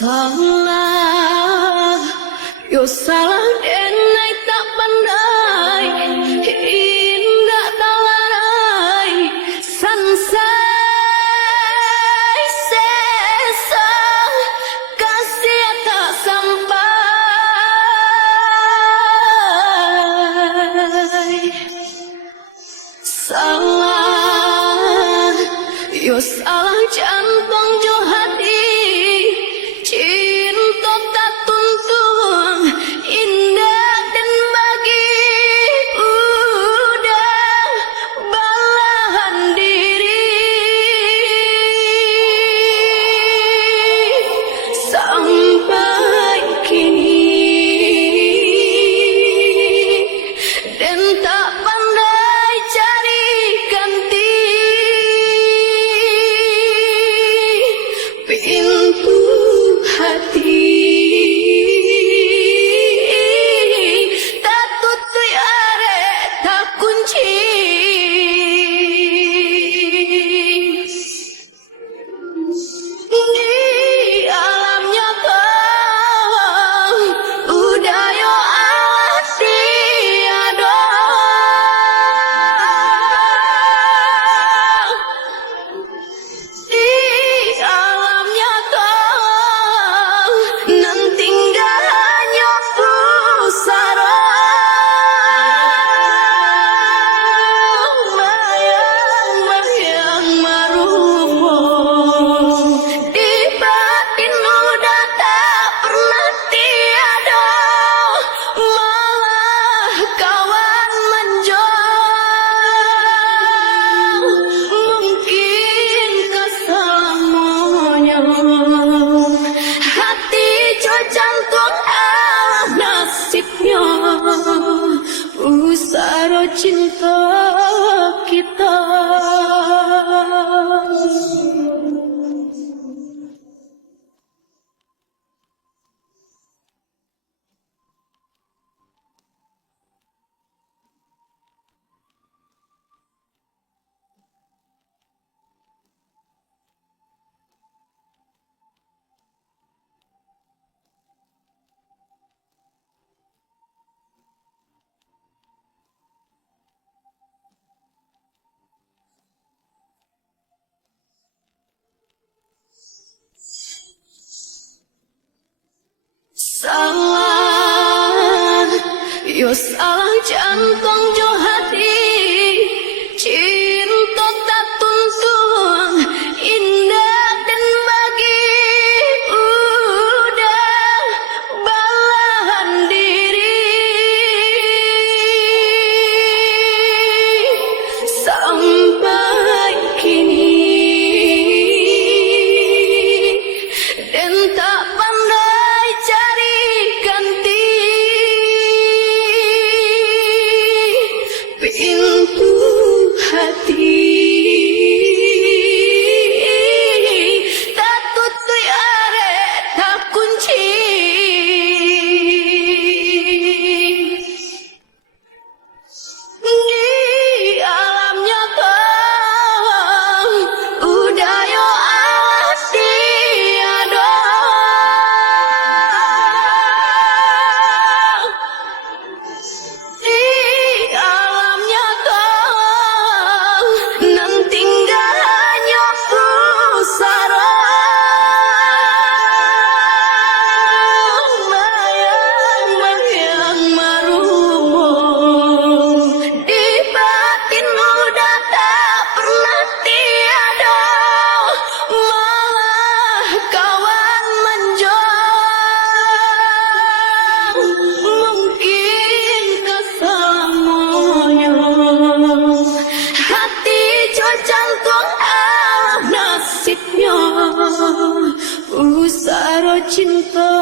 Salah, yo salah denai tak pandai, indah talarai, sansai sesa, kasih tak sampai. Salah, yo salah jantung jo hati. Cinta tak tuntung indah dan bagi udah belahan diri sampai kini dan tak pandai cari ganti pintu hati tak tutup are tak kunci di alam nyata udah yo tiada di alam nyata nan tinggalnya pusara mayang marumo di batin udah tak pernah tiada malah kawan menjual mungkin kesemuanya hati jantung Allah nasibnya usara cinta kita. Salah, yo salah jantung jo hati, cinta tak tuntung indah dan bagi udah belahan diri sampai kini dan tak pandai cari ganti pintu hati tak tutup are tak kunci di alam nyata udah yo tiada di alam nyata nan tinggalnya pusara mayang marumo di batin udah tak pernah tiada malah kawan menjual mungkin kesemuanya hati jantung Allah nasibnya usara cinta